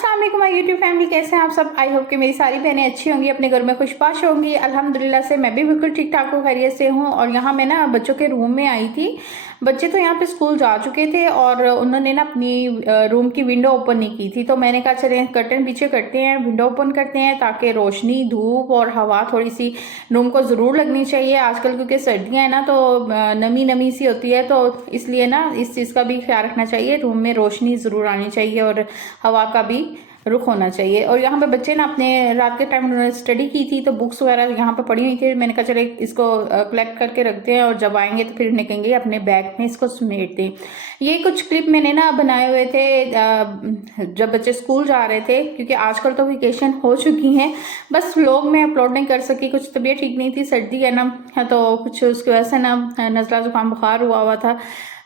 अस्सलाम वालेकुम my YouTube family, कैसे हैं आप सब। आई होप कि मेरी सारी बहनें अच्छी होंगी, अपने घर में खुशबाश होंगी। अल्हम्दुलिल्लाह से मैं भी बिल्कुल ठीक ठाक हूँ, खैरियत से हूँ। और यहाँ मैं ना बच्चों के रूम में आई थी। बच्चे तो यहाँ पे स्कूल जा चुके थे और उन्होंने ना अपनी रूम की विंडो ओपन नहीं की थी, तो मैंने कहा चले कर्टन पीछे करते हैं, विंडो ओपन करते हैं ताकि रोशनी, धूप और हवा थोड़ी सी रूम को ज़रूर लगनी चाहिए आजकल, क्योंकि सर्दियाँ हैं ना तो नमी नमी सी होती है, तो इसलिए ना इस चीज़ का भी ख्याल रखना चाहिए। रूम में रोशनी ज़रूर आनी चाहिए और हवा का भी रुख होना चाहिए। और यहाँ पे बच्चे ना अपने रात के टाइम उन्होंने स्टडी की थी, तो बुक्स वगैरह यहाँ पे पड़ी हुई थी। मैंने कहा चले इसको कलेक्ट करके रखते हैं और जब आएंगे तो फिर निकलेंगे अपने बैग में इसको समेट दें। ये कुछ क्लिप मैंने ना बनाए हुए थे जब बच्चे स्कूल जा रहे थे, क्योंकि आजकल तो वेकेशन हो चुकी हैं। बस व्लॉग में अपलोड नहीं कर सकी, कुछ तबीयत ठीक नहीं थी, सर्दी है ना, तो कुछ उसकी वजह से ना नज़ला ज़ुकाम बुखार हुआ था,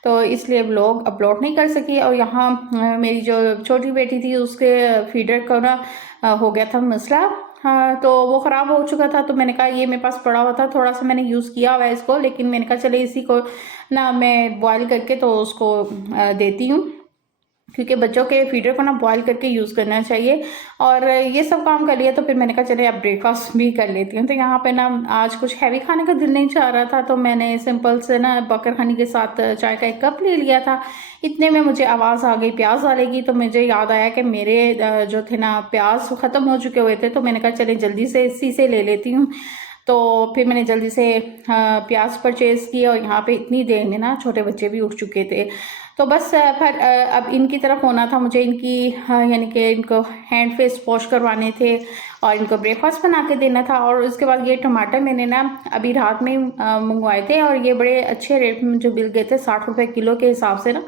तो इसलिए व्लॉग अपलोड नहीं कर सकी। और यहाँ मेरी जो छोटी बेटी थी उसके फीडर का ना हो गया था मसला। हाँ, तो वो ख़राब हो चुका था, तो मैंने कहा ये मेरे पास पड़ा हुआ था, थोड़ा सा मैंने यूज़ किया हुआ है इसको, लेकिन मैंने कहा चले इसी को ना मैं बॉयल करके तो उसको देती हूँ, क्योंकि बच्चों के फीडर को ना बॉयल करके यूज़ करना चाहिए। और ये सब काम कर लिया तो फिर मैंने कहा चले अब ब्रेकफास्ट भी कर लेती हूँ। तो यहाँ पे ना आज कुछ हैवी खाने का दिल नहीं चाह रहा था, तो मैंने सिंपल से ना बकर खानी के साथ चाय का एक कप ले लिया था। इतने में मुझे आवाज़ आ गई प्याज वाले की, तो मुझे याद आया कि मेरे जो थे ना प्याज ख़त्म हो चुके हुए थे, तो मैंने कहा चले जल्दी से इसी से ले लेती हूँ। तो फिर मैंने जल्दी से प्याज परचेज़ किया और यहाँ पे इतनी देर में ना छोटे बच्चे भी उठ चुके थे। तो बस फिर अब इनकी तरफ होना था मुझे, इनकी यानी कि इनको हैंड फेस वॉश करवाने थे और इनको ब्रेकफास्ट बना के देना था। और उसके बाद ये टमाटर मैंने ना अभी रात में मंगवाए थे और ये बड़े अच्छे रेट में जो मिल गए थे, 60 रुपये किलो के हिसाब से ना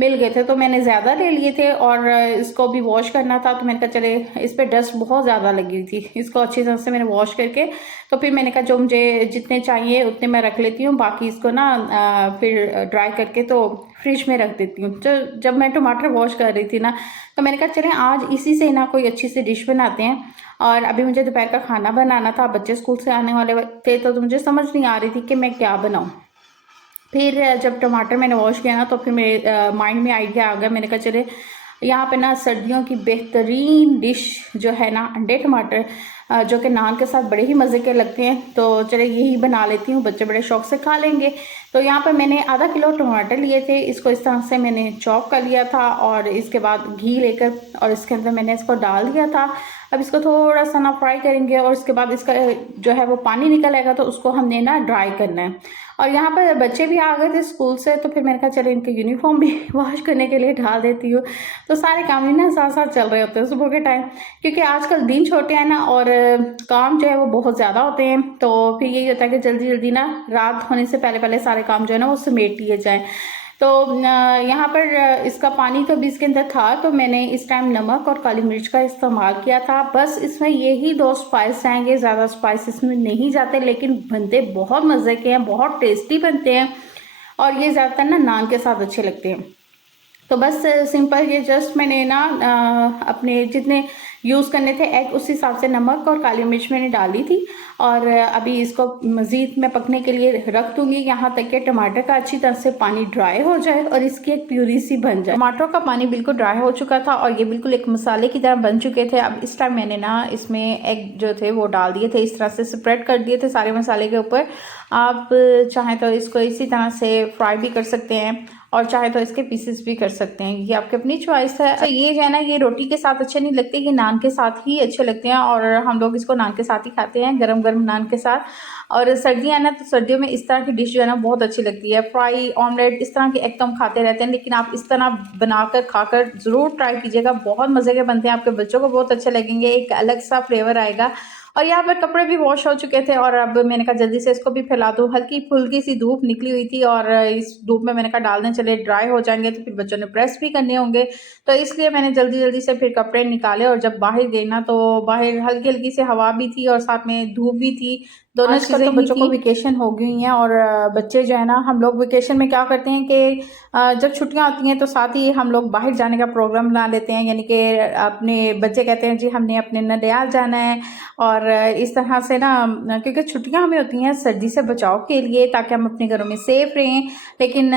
मिल गए थे, तो मैंने ज़्यादा ले लिए थे। और इसको भी वॉश करना था, तो मैंने कहा चले इस पर डस्ट बहुत ज़्यादा लगी हुई थी, इसको अच्छी तरह से मैंने वॉश करके तो फिर मैंने कहा जो मुझे जितने चाहिए उतने मैं रख लेती हूँ, बाकी इसको ना फिर ड्राई करके तो फ्रिज में रख देती हूँ। तो जब मैं टमाटर वॉश कर रही थी ना, तो मैंने कहा चले आज इसी से ना कोई अच्छी सी डिश बनाते हैं। और अभी मुझे दोपहर का खाना बनाना था, बच्चे स्कूल से आने वाले थे, तो मुझे समझ नहीं आ रही थी कि मैं क्या बनाऊँ। फिर जब टमाटर मैंने वॉश किया ना, तो फिर मेरे माइंड में आइडिया आ गया। मैंने कहा चले यहाँ पे ना सर्दियों की बेहतरीन डिश जो है ना अंडे टमाटर, जो कि नान के साथ बड़े ही मज़े के लगते हैं, तो चले यही बना लेती हूँ, बच्चे बड़े शौक से खा लेंगे। तो यहाँ पे मैंने आधा किलो टमाटर लिए थे, इसको इस तरह से मैंने चॉप कर लिया था और इसके बाद घी लेकर और इसके अंदर मैंने इसको डाल दिया था। अब इसको थोड़ा सा ना फ्राई करेंगे और इसके बाद इसका जो है वो पानी निकल आएगा, तो उसको हमने ना ड्राई करना है। और यहाँ पर बच्चे भी आ गए थे स्कूल से, तो फिर मैंने कहा चले इनके यूनिफॉर्म भी वॉश करने के लिए डाल देती हूँ। तो सारे काम ही ना साथ साथ चल रहे होते हैं सुबह के टाइम, क्योंकि आजकल दिन छोटे हैं ना और काम जो है वो बहुत ज़्यादा होते हैं, तो फिर यही होता है कि जल्दी जल्दी ना रात होने से पहले पहले सारे काम जो है ना वो समेट लिए जाएँ। तो यहाँ पर इसका पानी तो भी इसके अंदर था, तो मैंने इस टाइम नमक और काली मिर्च का इस्तेमाल किया था। बस इसमें यही दो स्पाइस आएंगे, ज़्यादा स्पाइस इसमें नहीं जाते, लेकिन बनते बहुत मज़े के हैं, बहुत टेस्टी बनते हैं और ये ज़्यादातर ना नान के साथ अच्छे लगते हैं। तो बस सिंपल ये जस्ट मैंने ना अपने जितने यूज़ करने थे एग, उस हिसाब से नमक और काली मिर्च मैंने डाली थी। और अभी इसको मज़ीद मैं पकने के लिए रख दूँगी, यहाँ तक कि टमाटर का अच्छी तरह से पानी ड्राई हो जाए और इसकी एक प्यूरी सी बन जाए। टमाटर का पानी बिल्कुल ड्राई हो चुका था और ये बिल्कुल एक मसाले की तरह बन चुके थे। अब इस टाइम मैंने ना इसमें एग जो थे वो डाल दिए थे, इस तरह से स्प्रेड कर दिए थे सारे मसाले के ऊपर। आप चाहें तो इसको इसी तरह से फ्राई भी कर सकते हैं और चाहे तो इसके पीसेस भी कर सकते हैं, ये आपकी अपनी चॉइस है। तो ये जो है ना, ये रोटी के साथ अच्छे नहीं लगते, ये नान के साथ ही अच्छे लगते हैं और हम लोग इसको नान के साथ ही खाते हैं, गरम गरम नान के साथ। और सर्दियाँ है ना, तो सर्दियों में इस तरह की डिश जो है ना बहुत अच्छी लगती है। फ्राई, ऑमलेट, इस तरह के एक तो हम खाते रहते हैं, लेकिन आप इस तरह बनाकर खाकर ज़रूर ट्राई कीजिएगा, बहुत मज़े के बनते हैं, आपके बच्चों को बहुत अच्छे लगेंगे, एक अलग सा फ्लेवर आएगा। और यहाँ पर कपड़े भी वॉश हो चुके थे और अब मैंने कहा जल्दी से इसको भी फैला दूँ। हल्की फुल्की सी धूप निकली हुई थी और इस धूप में मैंने कहा डालने चले, ड्राई हो जाएंगे तो फिर बच्चों ने प्रेस भी करने होंगे, तो इसलिए मैंने जल्दी जल्दी से फिर कपड़े निकाले। और जब बाहर गई ना, तो बाहर हल्की हल्की सी हवा भी थी और साथ में धूप भी थी, दोनों आजकल चीज़ें तो ही बच्चों को थी। वेकेशन हो गई हैं और बच्चे जो है ना, हम लोग वेकेशन में क्या करते हैं कि जब छुट्टियां होती हैं तो साथ ही हम लोग बाहर जाने का प्रोग्राम बना लेते हैं। यानी कि अपने बच्चे कहते हैं जी हमने अपने ननिहाल जाना है, और इस तरह से ना, क्योंकि छुट्टियां हमें होती हैं सर्दी से बचाव के लिए ताकि हम अपने घरों में सेफ रहें। लेकिन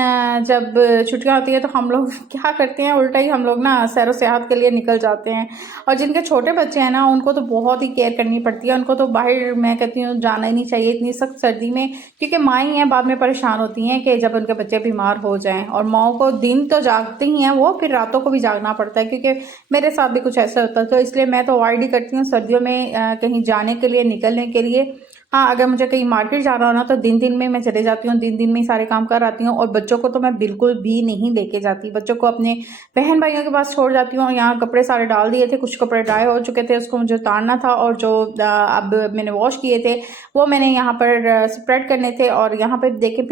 जब छुट्टियां होती है तो हम लोग क्या करते हैं, उल्टा ही हम लोग ना सैर व सयाहत के लिए निकल जाते हैं। और जिनके छोटे बच्चे हैं ना, उनको तो बहुत ही केयर करनी पड़ती है। उनको तो बाहर मैं कहती हूँ जाना ही नहीं चाहिए इतनी सख्त सर्दी में, क्योंकि माँ ही हैं बाद में परेशान होती हैं कि जब उनके बच्चे बीमार हो जाएं। और माओ को दिन तो जागते ही हैं वो, फिर रातों को भी जागना पड़ता है, क्योंकि मेरे साथ भी कुछ ऐसा होता है। तो इसलिए मैं तो अवॉइड ही करती हूँ सर्दियों में कहीं जाने के लिए, निकलने के लिए। हाँ, अगर मुझे कहीं मार्केट जाना हो ना तो दिन में मैं चले जाती हूँ, दिन में ही सारे काम कर आती हूँ। और बच्चों को तो मैं बिल्कुल भी नहीं लेके जाती, बच्चों को अपने बहन भाइयों के पास छोड़ जाती हूँ। यहाँ कपड़े सारे डाल दिए थे, कुछ कपड़े ड्राई हो चुके थे, उसको मुझे उतारना था। और जो अब मैंने वॉश किए थे वो मैंने यहाँ पर स्प्रेड करने थे। और यहाँ पर देखे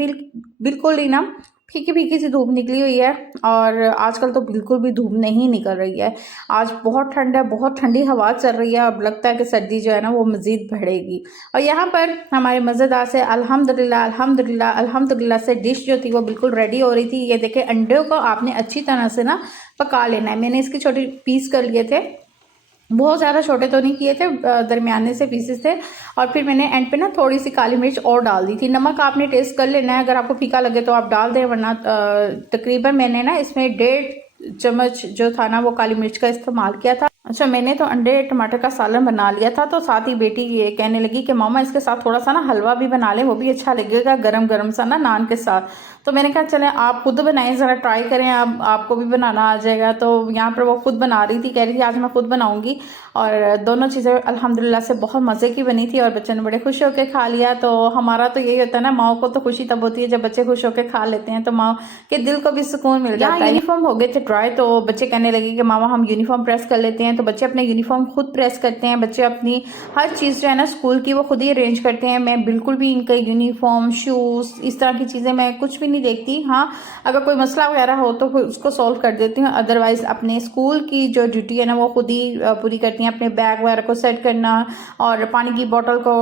बिल्कुल ही ना फीकी फीकी सी धूप निकली हुई है, और आजकल तो बिल्कुल भी धूप नहीं निकल रही है। आज बहुत ठंड है, बहुत ठंडी हवा चल रही है। अब लगता है कि सर्दी जो है ना वो मज़ीद बढ़ेगी। और यहाँ पर हमारे मज़ेदार से अल्हम्दुलिल्लाह अल्हम्दुलिल्लाह अल्हम्दुलिल्लाह से डिश जो थी वो बिल्कुल रेडी हो रही थी। ये देखे, अंडे को आपने अच्छी तरह से ना पका लेना है। मैंने इसके छोटे पीस कर लिए थे, बहुत ज़्यादा छोटे तो नहीं किए थे, दरमियाने से पीसेस थे। और फिर मैंने एंड पे ना थोड़ी सी काली मिर्च और डाल दी थी। नमक आपने टेस्ट कर लेना है, अगर आपको फीका लगे तो आप डाल दें, वरना तकरीबन मैंने ना इसमें 1.5 चम्मच जो था ना वो काली मिर्च का इस्तेमाल किया था। अच्छा, मैंने तो अंडे टमाटर का सालन बना लिया था। तो साथ ही बेटी ये कहने लगी कि मामा इसके साथ थोड़ा सा ना हलवा भी बना लें, वो भी अच्छा लगेगा गरम गरम सा ना नान के साथ। तो मैंने कहा चलें आप खुद बनाएं, ज़रा ट्राई करें, आपको भी बनाना आ जाएगा। तो यहाँ पर वो खुद बना रही थी, कह रही थी आज मैं खुद बनाऊंगी। और दोनों चीज़ें अल्हम्दुलिल्लाह से बहुत मज़े की बनी थी और बच्चे ने बड़े खुश होकर खा लिया। तो हमारा तो यही होता है ना, माओ को तो खुशी तब होती है जब बच्चे खुश होकर खा लेते हैं, तो माओ के दिल को भी सुकून मिल जाता है। यूनिफॉर्म हो गए थे ड्राई, तो बच्चे कहने लगे कि मामा हम यूनिफॉर्म प्रेस कर लेते हैं। तो बच्चे अपने यूनिफॉर्म खुद प्रेस करते हैं। बच्चे अपनी हर चीज़ जो है ना स्कूल की वो खुद ही अरेंज करते हैं। मैं बिल्कुल भी इनका यूनिफॉर्म, शूज़, इस तरह की चीज़ें मैं कुछ भी नहीं देखती। हाँ, अगर कोई मसला वगैरह हो तो उसको सॉल्व कर देती हूँ, अदरवाइज अपने स्कूल की जो ड्यूटी है ना वो खुद ही पूरी करती हैं। अपने बैग वगैरह को सेट करना और पानी की बोतल को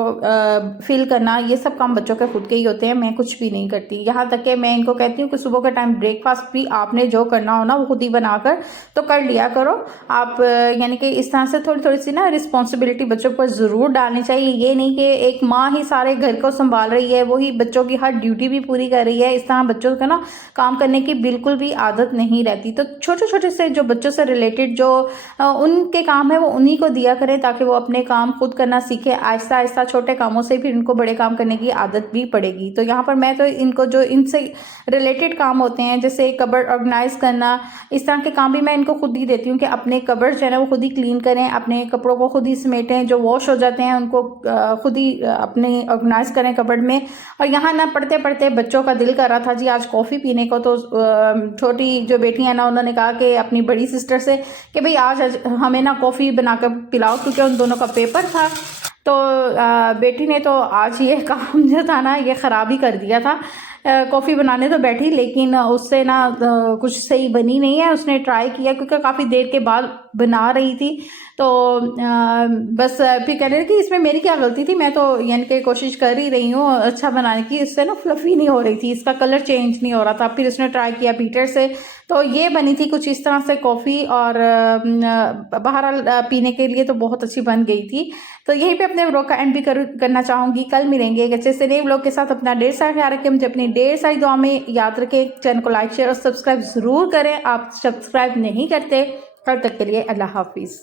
फिल करना, ये सब काम बच्चों के खुद के ही होते हैं, मैं कुछ भी नहीं करती। यहाँ तक कि मैं इनको कहती हूँ कि सुबह का टाइम ब्रेकफास्ट भी आपने जो करना हो ना वो खुद ही बनाकर तो कर लिया करो आप। यानी कि इस तरह से थोड़ी थोड़ी सी ना रिस्पॉन्सिबिलिटी बच्चों पर ज़रूर डालनी चाहिए। ये नहीं कि एक माँ ही सारे घर को संभाल रही है, वही बच्चों की हर ड्यूटी भी पूरी कर रही है। इस तरह बच्चों को ना काम करने की बिल्कुल भी आदत नहीं रहती। तो छोटे छोटे से जो बच्चों से रिलेटेड जो उनके काम है वो उन्हीं को दिया करें, ताकि वो अपने काम खुद करना सीखे। आहिस्ता आहिस्ता छोटे कामों से फिर इनको बड़े काम करने की आदत भी पड़ेगी। तो यहाँ पर मैं तो इनको जो इनसे रिलेटेड काम होते हैं, जैसे कबर्ड ऑर्गेनाइज करना, इस तरह के काम भी मैं इनको खुद ही देती हूँ कि अपने कबर्ड जो है ना वो खुद ही क्लीन करें, अपने कपड़ों को खुद ही समेटें, जो वॉश हो जाते हैं उनको खुद ही अपने ऑर्गेनाइज करें कबर्ड में। और यहाँ ना पढ़ते पढ़ते बच्चों का दिल कर रहा था जी आज कॉफ़ी पीने को। तो छोटी जो बेटी है ना उन्होंने कहा कि अपनी बड़ी सिस्टर से कि भाई आज हमें ना कॉफ़ी बनाकर पिलाओ, क्योंकि उन दोनों का पेपर था। तो बेटी ने तो आज ये काम जो था ना ये ख़राब ही कर दिया था। कॉफ़ी बनाने तो बैठी, लेकिन उससे ना कुछ सही बनी नहीं है। उसने ट्राई किया क्योंकि काफ़ी देर के बाद बना रही थी, तो बस फिर कह रहे थे कि इसमें मेरी क्या गलती थी, मैं तो यानी कि कोशिश कर ही रही हूँ अच्छा बनाने की। इससे ना फ्लफ़ी नहीं हो रही थी, इसका कलर चेंज नहीं हो रहा था। फिर उसने ट्राई किया बीटर से, तो ये बनी थी कुछ इस तरह से कॉफ़ी। और बहरहाल पीने के लिए तो बहुत अच्छी बन गई थी। तो यहीं पे अपने व्लॉग का एंड भी करना चाहूँगी। कल मिलेंगे एक अच्छे से नए व्लॉग के साथ। अपना ढेर सारा ख्याल रखें, मुझे अपनी ढेर सारी दुआ में याद रखें। चैनल को लाइक शेयर और सब्सक्राइब ज़रूर करें, आप सब्सक्राइब नहीं करते। कल तक के लिए अल्लाह हाफिज़।